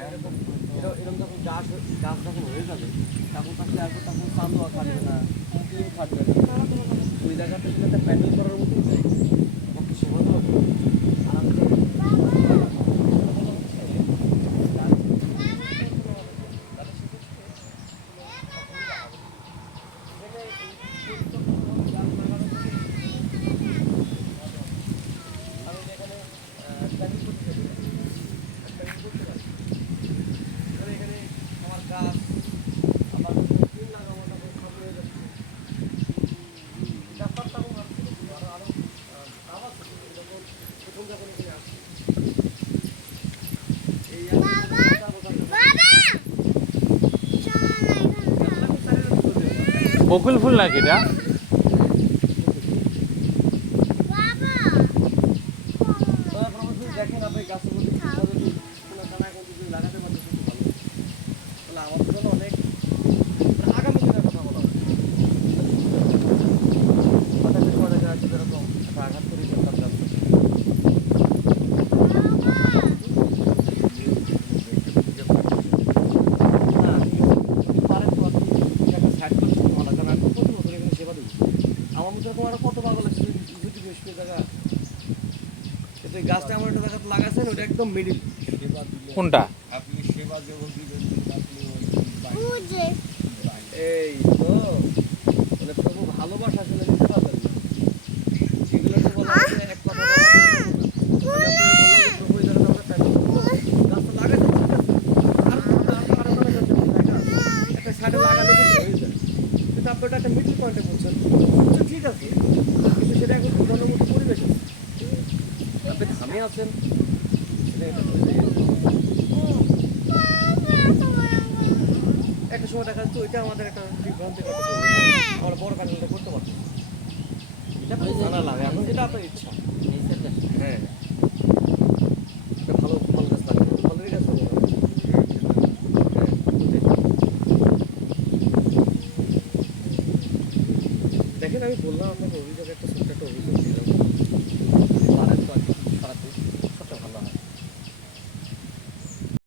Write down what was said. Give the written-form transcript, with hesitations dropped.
এরকম যখন গাছ যখন হয়ে যাবে তখন থাকলে আর তখন চান্দোয়া খাটবে না, কেউ খাটবে না। ওই জায়গাটা যদি একটা প্যান্ডেল করার মতো একটা সময় হবে বকুল ফুল নাকি এটা? দেখেন আপনি গাছের মধ্যে কোনো দানা এখন যদি লাগাতে পারতেন খুব ভালো। তাহলে আমাদের জন্য অনেক আগামী দিনের কথা বলা হচ্ছে এরকম একটা আঘাত করে ফেলতাম গাছটা। আমার মধ্যে এরকম আরো কত পাগল আছে জায়গা। গাছটা আমার একটা জায়গাতে লাগাচ্ছেন, ওটা একদম মিডিল। কোনটা? আপনি সেবা যেমন দিবেন এই তো মানে প্রভু ভালোবাসা আসলে দিতে পারবেন না। এগুলো তো বলা হয় যে এক কথা বলা প্রভু এই জায়গাতে আমরা গাছটা লাগাতে একটা সাইডে লাগালে কিন্তু হয়ে যায়, কিন্তু আপনি ওটা একটা মিডল পয়েন্টে বলছেন, ঠিক আছে, কিন্তু সেটা এখন ঘুমানোর মতো পরিবেশ আছে, আপনি থামে আছেন। একটা সময় দেখা যাচ্ছে ওইটা আমাদের একটা বিভ্রান্তির কথা, আমরা বড় প্যানেলটা করতে পারছি, এটা জানা লাগে এখন, যেটা আপনার ইচ্ছা। হ্যাঁ, এটা ভালো ফল গাছ লাগে, ফলের গাছ হবে না। দেখেন আমি বললাম আপনাকে অভিযোগ, একটা ছোট্ট একটা অভিযোগ দিলাম, সারাতে